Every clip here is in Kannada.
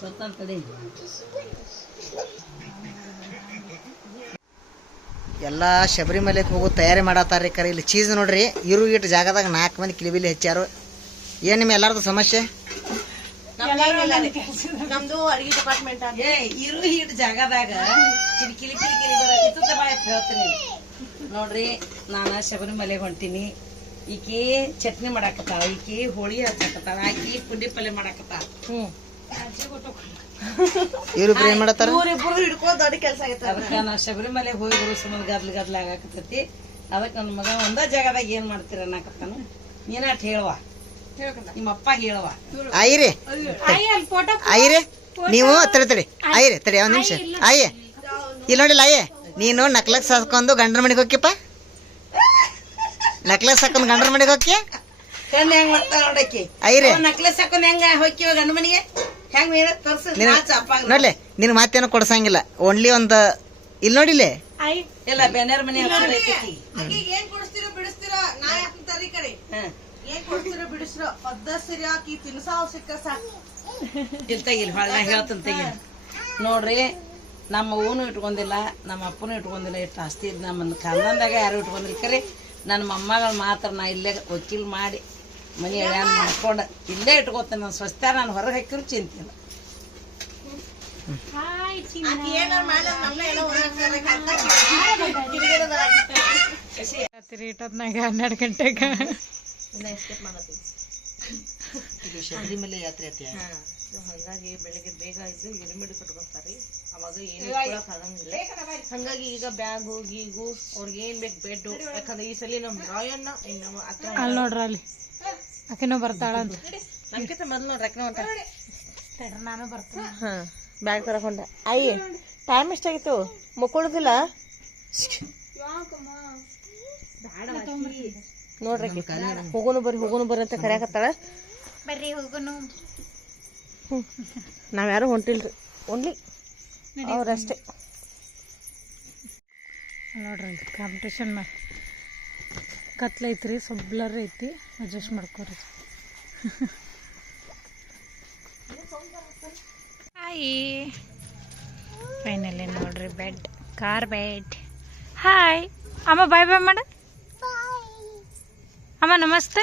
ಶಂಭು ಎಲ್ಲ ಶಬರಿಮಲೆಗೆ ಹೋಗೋ ತಯಾರಿ ಮಾಡತ್ತಾರ್ರಿ ಕರೆ. ಇಲ್ಲಿ ಚೀಸ್ ನೋಡ್ರಿ ಇರು ಇಟ್ಟು ಜಾಗದಾಗ ನಾಲ್ಕು ಮಂದಿ ಕಿಲಿಬಿಲಿ ಹೆಚ್ಚಾರು. ಏನು ನಿಮ್ಮ ಎಲ್ಲಾರ್ದು ಸಮಸ್ಯೆ? ನಮ್ದು ಅಡಿಗೆ ಡಿಪಾರ್ಟ್ಮೆಂಟ್ ಏ ಇರು ಹಿಟ್ ಜಾಗದಾಗ ಕಿಲಿ ಕಿಲಿ ಕಿಲಿ ಕಿಲಿ ಬರ ಬಾಯ್ ಹೇಳ್ತೀನಿ. ನೋಡ್ರಿ ನಾನು ಶಬರಿಮಲೆಗೆ ಹೊಂಟೀನಿ. ಈಕಿ ಚಟ್ನಿ ಮಾಡಾಕತ್ತಾವ ಈಕಿ ಹೋಳಿ ಹಚ್ಚಾಕತ್ತಾವ ಆಕಿ ಪುಂಡಿ ಪಲ್ಯ ಮಾಡಾಕತ್ತಾಳ. ಇವ್ರಿಬ್ರು ಏನ್ ಮಾಡತ್ತಾರ ಇವ್ರಿಬ್ರು ಹಿಡ್ಕೋ ದೊಡ್ಡ ಕೆಲಸ ಆಗೈತೆ ಅದಕ್ಕೆ ನಾವು ಶಬರಿಮಲೆ ಹೋಗಿ ಬರೋ ಸಂಬಂಧ ಗದ್ಲ ಗದ್ಲ ಆಗಾಕತ್ತೈತಿ ಅದಕ್ಕೆ ನನ್ನ ಮಗ ಒಂದ ಜಾಗದಾಗ ಏನ್ ಮಾಡ್ತೀರ ಅನ್ನಕತ್ತಾನ ನೀನಾಟ್ ಹೇಳುವ ನಿಮ್ಮ ಅಪ್ಪ ಹೇಳುವ ಐರಿ ಐರಿ ನೀವು ತಡಿ ತಡಿ ಐರಿ ತಡಿ ಒಂದು ನಿಮಿಷ ಅಯ್ಯ ಇಲ್ಲಿ ನೋಡಿಲ್ಲ ಅಯ್ಯ ನೀನು ನಕ್ಲಕ್ ಸಾಕೊಂಡು ಗಂಡನ ಮನೆಗೆ ಹೋಗಿಪ್ಪ ನಕ್ಲಸ್ ಹಾಕೊಂಡು ಗಂಡನ ಮನೆಗೆ ಹೋಗಿ ಕಣ್ಣು ಹೆಂಗ್ ಮಾಡ್ತಾಳ ನೋಡಕ್ಕಿ ಐರೆ. ನಕ್ಲೆಸ್ ಹಾಕೊಂಡ್ ಹೆಂಗ ಹೋಗ್ತೀವ ಗಂಡ ಮನೆಗೆ ನೋಡ್ಲಿ ನಿನ್ ಮಾತೇನು ಕೊಡ್ಸಂಗಿಲ್ಲ. ಓನ್ಲಿ ಒಂದು ಇಲ್ಲಿ ನೋಡಿಲೆ? ಇಲ್ಲ ಮನೆ ಹಚ್ಚಿರ ಐತಿ ಏನ್ ಕೊಡಿಸ್ತೀರೋ ಬಿಡಿಸ್ತೀರೋ ನಾ ಯಾಕೆ ತರಿ ಕಡೆ? ಏನ್ ಕೊಡ್ತೀರೋ ಬಿಡಿಸ್ರೋ ಪದ್ದ ಸರಿ ಹಾಕಿ ತಿನ್ಸಾವ್ ಸಿಕ್ಕ ಸಾಕು. ಇಲ್ಲಿ ತೆಗಿಲ್ ಹೊಳ್ಳ ಹೇಳ್ತಂತ ತೆಗಿ ನೋಡ್ರಿ ನಮ್ಮ ಅವ್ವನು ಇಟ್ಕೊಂಡಿಲ್ಲ ನಮ್ಮ ಅಪ್ಪನೂ ಇಟ್ಕೊಂಡಿಲ್ಲ ಇಟ್ಟು ಆಸ್ತಿ ನಮ್ಮ ಕಂದಂದಾಗ ಯಾರು ಇಟ್ಕೊಂಡಿಲ್ಲ. ಕರೆ ನನ್ನ ಮೊಮ್ಮಗಳು ಮಾತ್ರ ನಾ ಇಲ್ಲೇ ವಕೀಲ್ ಮಾಡಿ ಮನೆ ಎಳ್ಯಾನ ಮಾಡ್ಕೊಂಡು ಇಲ್ಲೇ ಇಟ್ಕೋತೇನೆ ನಾನು ಸ್ವಸ್ಥ ನಾನು ಹೊರಗೆ ಹಾಕಿರು ಚಿಂತಿಲ್ಲ ರಾತ್ರಿ ಹನ್ನೆರಡು ಗಂಟೆಗೆ. ಯಾತ್ರೆ ಹಂಗಾಗಿ ಬೆಳಿಗ್ಗೆ ಬೇಗ ಇದ್ದು ಗಿರಿಮಿಡಿ ಕಟ್ಕೊತಾರಿ ಅವಾಗ ಏನು ಆಗಂಗಿಲ್ಲ. ಹಂಗಾಗಿ ಈಗ ಬ್ಯಾಗು ಗೀಗು ಅವ್ರಿಗೆ ಏನ್ ಬೇಕು ಬೆಡ್ ಯಾಕಂದ್ರೆ ಈ ಸಲ ನಮ್ ರಾಯಣ್ಣ ಇನ್ನು ನಮ್ಮ ಹತ್ರ ಅಲ್ಲಿ ನೋಡ್ರಿ ಅಲ್ಲಿ. ಆಕೆನೋ ಬರ್ತಾಳ ಅಂತ. ನಮ್ಕಿಂತ ಮೊದ್ಲು ನೋಡ್ರಿ ಅಕ್ಕನ ಅಂತ. ನಾನು ಬರ್ತೀನಿ. ಹಾ ಬ್ಯಾಗ್ ತರಕೊಂಡ. ಅಯ್ಯ ಟೈಮ್ ಎಷ್ಟಾಗಿತ್ತು? ಮುಕ್ಕೊಳ್ಳೋದಿಲ್ಲ ನೋಡ್ರಿ. ಹೋಗೋನು ಬರ್ರಿ ಹೋಗೋನು ಬರ್ರಿ ಅಂತ ಕರೆಯಾಕತ್ತಾಳ. ಬರ್ರಿ ಹೋಗೋನು. ನಾವ್ಯಾರು ಹೊಂಟಿಲ್ರಿ. ಓನ್ಲಿ ಅವ್ರಷ್ಟೇ. ನೋಡ್ರಿ ಕಾಂಪಿಟೇಷನ್ ಮಾಡಿ ಕತ್ಲೈತ್ರಿ ಸೊಬ್ಲರ್ ಬ್ಲರ್ ಐತಿ ಅಡ್ಜಸ್ಟ್ ಮಾಡ್ಕೊರಿ. ಹಾಯ್ ಫೈನಲಿ ನೋಡ್ರಿ ಬೆಡ್ ಕಾರ್ ಬೆಡ್ ಹಾಯ್ ಅಮ್ಮ ಬಾಯ್ ಬಾಯ್ ಮಾಡ ಅಮ್ಮ ನಮಸ್ತೆ.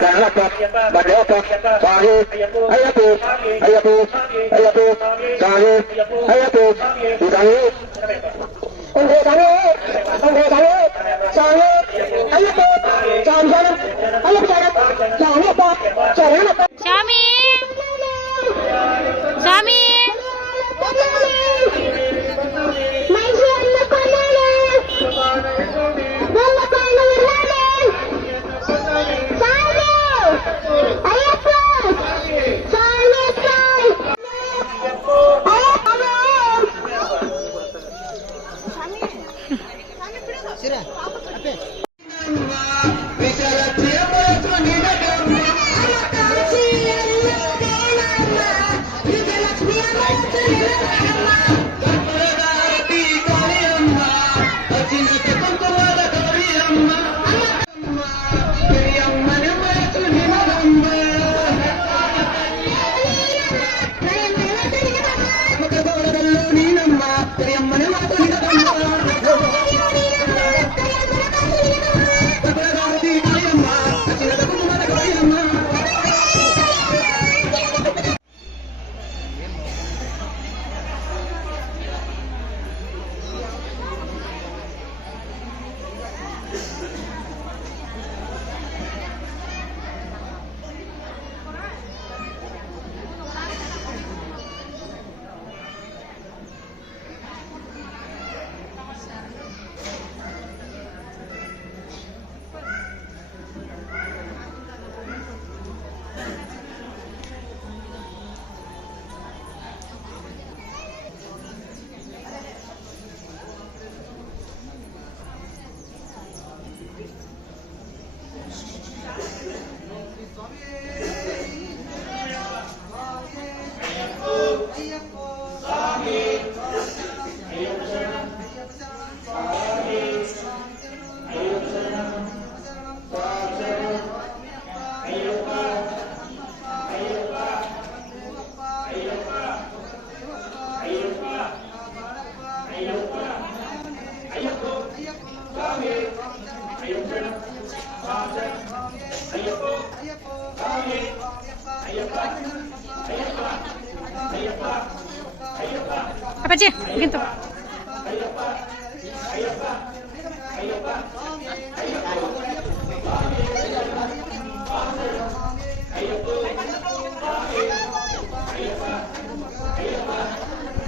karena apa? Ayatu ayatu ayatu ayatu kami, kami, jangan jangan, ayo bicara, jangan. Jangan. Sami, Sami.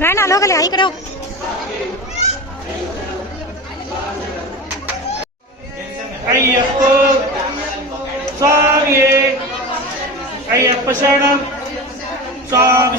Rayanna ಅಲ್ಲಿ ಹೋಗಲಿ ಈ ಕಡೆ ಹೋಗಿ ಅಯ್ಯಪ್ಪ ಸ್ವಾಮಿಯೇ ಅಯ್ಯಪ್ಪ ಶರಣಂ ಸ್ವಾಮಿ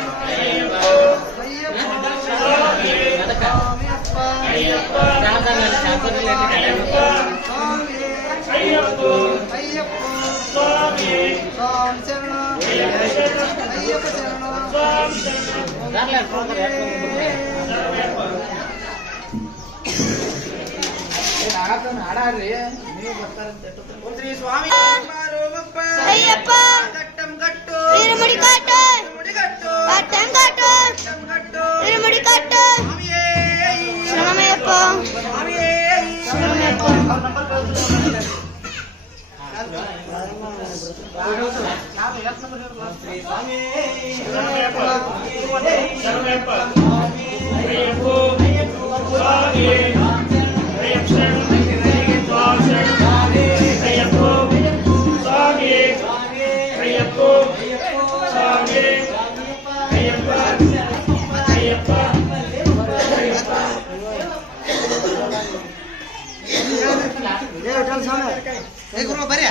ಸ್ವಾಮಿ ಅಯ್ಯಪ್ಪ ಅಯ್ಯಪ್ಪ ಅಯ್ಯಪ್ಪ ಸ್ವಾಮಿ ಅಯ್ಯಪ್ಪ ಶರಣಂ ಸ್ವಾಮಿ ಶರಣಂ ಅಯ್ಯಪ್ಪ ಇರುಮುಡಿ ಕಾಟು ಕಟ್ಟಂ ಕಾಟು ಇರುಮುಡಿ ಕಾಟು ಶರಣಮಯ್ಯಪ್ಪ ಶರಣಮಯ್ಯಪ್ಪ ಬರ್ರಿ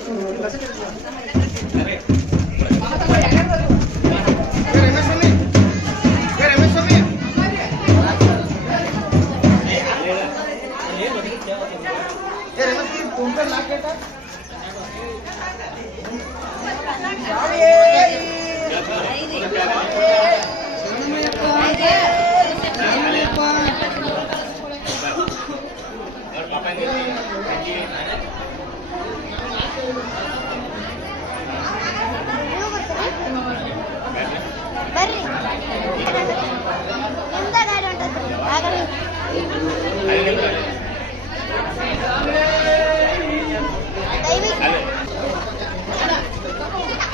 すいません。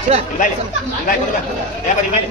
Sila, ibalik. Ibalik mo naman. Kaya pa ibalik.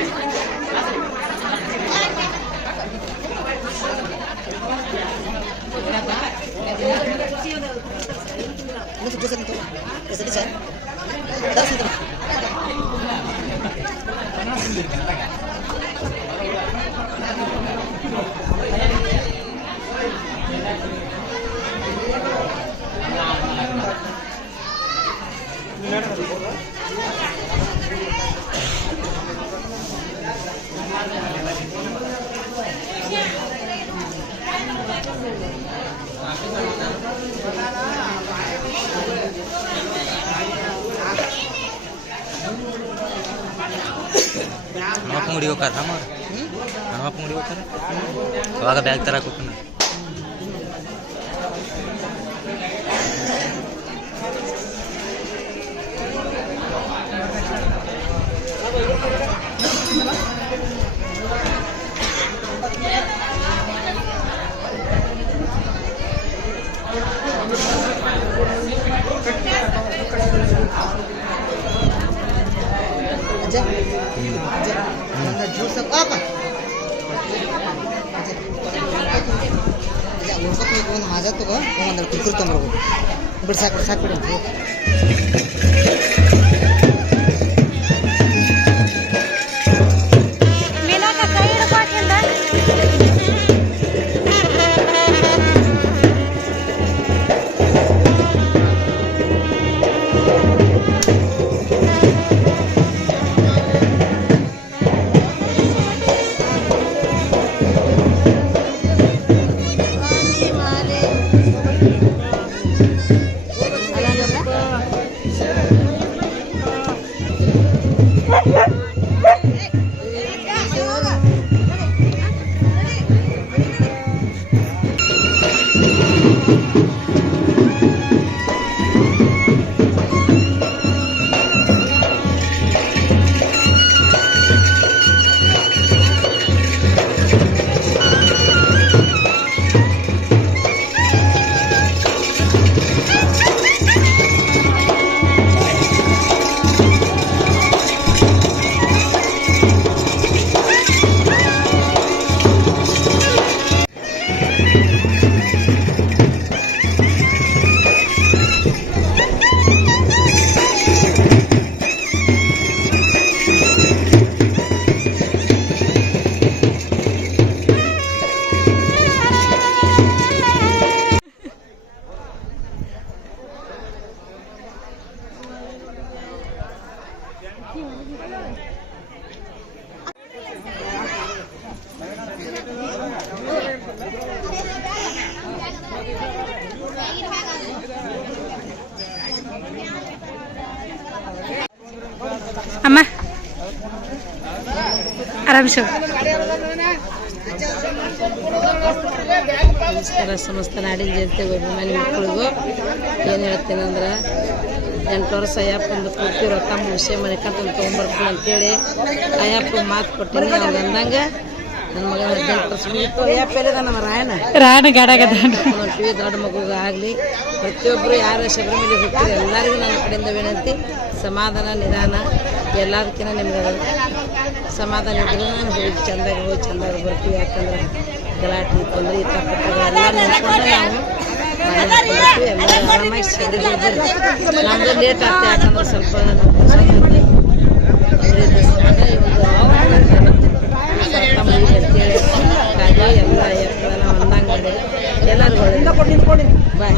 ಗುಡಿಗೆ ಹೋಗ್ತಾರ ನಮ್ಮ ಹನುಮಪ್ಪ ಗುಡಿಗೆ ಹೋಗ್ತಾರ ಅವಾಗ ಬ್ಯಾಗ್ ತರಕ್ಕೆ ಹೋಗ್ತಾನ? ಮಾಜ ತಗೋ ಒಂದು ಕುರ್ಕುರಿ ತೊಗೊಂಬರ್ಬೋದು ಬಿಡು ಸಾಕು ಸಾಕು ಬಿಡು. ನಮಸ್ಕಾರ ಸಮಸ್ತ ನಾಡಿನ ಜನತೆ ಅಭಿಮಾನಿ ಮಕ್ಕಳಿಗೂ ಏನು ಹೇಳ್ತೀನಿ ಅಂದ್ರೆ ಎಂಟು ವರ್ಷ ಅಯ್ಯಪ್ಪಂದು ಪೂರ್ತಿ ರೊಕ್ಕ ವಿಷಯ ಮನೆಕಂತ ತೊಗೊಂಬರ್ತೀನಿ ಅಂತೇಳಿ ಅಯ್ಯಪ್ಪ ಮಾತು ಕೊಟ್ಟಿನಿ. ಅವ್ನು ಅಂದಂಗೆ ನನ್ನ ಮಗ ಹದಿನೆಂಟು ವರ್ಷ ಮುಗಿತು ಅಯ್ಯಪ್ಪ ಎಲ್ಲಿದ ನಮ್ಮ ರಾಯಣ ಗಾಡಾಗದ ದೊಡ್ಡ ಮಗುಗೆ ಆಗಲಿ. ಪ್ರತಿಯೊಬ್ಬರು ಯಾರು ಶಬರಿಮಲೆ ಹೋಗ್ತಾರೆ ಎಲ್ಲರಿಗೂ ನನ್ನ ಕಡೆಯಿಂದ ವಿನಂತಿ. ಸಮಾಧಾನ ನಿಧಾನ ಎಲ್ಲದಕ್ಕಿಂತ ನಿಮ್ಗೆ ಸಮಾಧಾನ ಇದ್ರೆ ನಾನು ಹೇಳಿ ಚಂದಾಗಿ ಹೋಗಿ ಚಂದಾಗಿ ಬರ್ತೀವಿ ಯಾಕಂದ್ರೆ ಗಲಾಟೆ ತೊಂದರೆ ತಕ್ಕ ತಪ್ಪುತ್ತಗಳೆಲ್ಲ ನೋಡ್ಕೊಂಡು ನಾವು ಬರ್ತೀವಿ ಎಲ್ಲ ಆರಾಮಾಗಿ ಸೆಂದ್ರೆ ಬರ್ತೀವಿ ನಮ್ಮದು ಲೇಟ್ ಆಗ್ತದೆ ಯಾಕಂದ್ರೆ ಸ್ವಲ್ಪ ಎಲ್ಲರಿಗೂ ಬಾಯ್.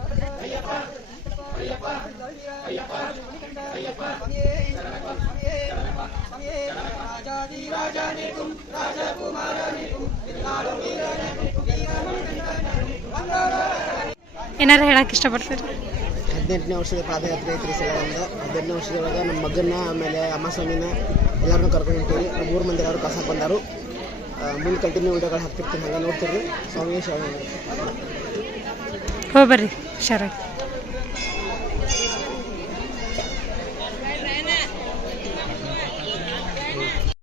ಏನಾರ ಹೇಳಕ್ ಇಷ್ಟಪಡ್ತೀರಿ? ಹದಿನೆಂಟನೇ ವರ್ಷದ ಪಾದಯಾತ್ರೆ ಐತ್ರಿ ಸರ್ ಒಂದು ಹದಿನೆಂಟನೇ ವರ್ಷದೊಳಗೆ ನಮ್ಮ ಮಗನ ಆಮೇಲೆ ಅಮ್ಮ ಸ್ವಾಮಿನ ಎಲ್ಲರನ್ನು ಕರ್ಕೊಂಡು ಹೋಗ್ತೀವಿ ನಮ್ಮ ಊರು ಮಂದಿರ ಅವರು ಕಸ ಬಂದಾರು. ಮುಂದೆ ಕಂಟಿನ್ಯೂ ಊಟಗಳು ಹಾಕ್ತಿರ್ತೀನಿ ಹಂಗೆ ನೋಡ್ತೀರಿ ಸ್ವಾಮಿ ಶರಣ ಹೋಗ್ಬರ್ರಿ ಶರಣ್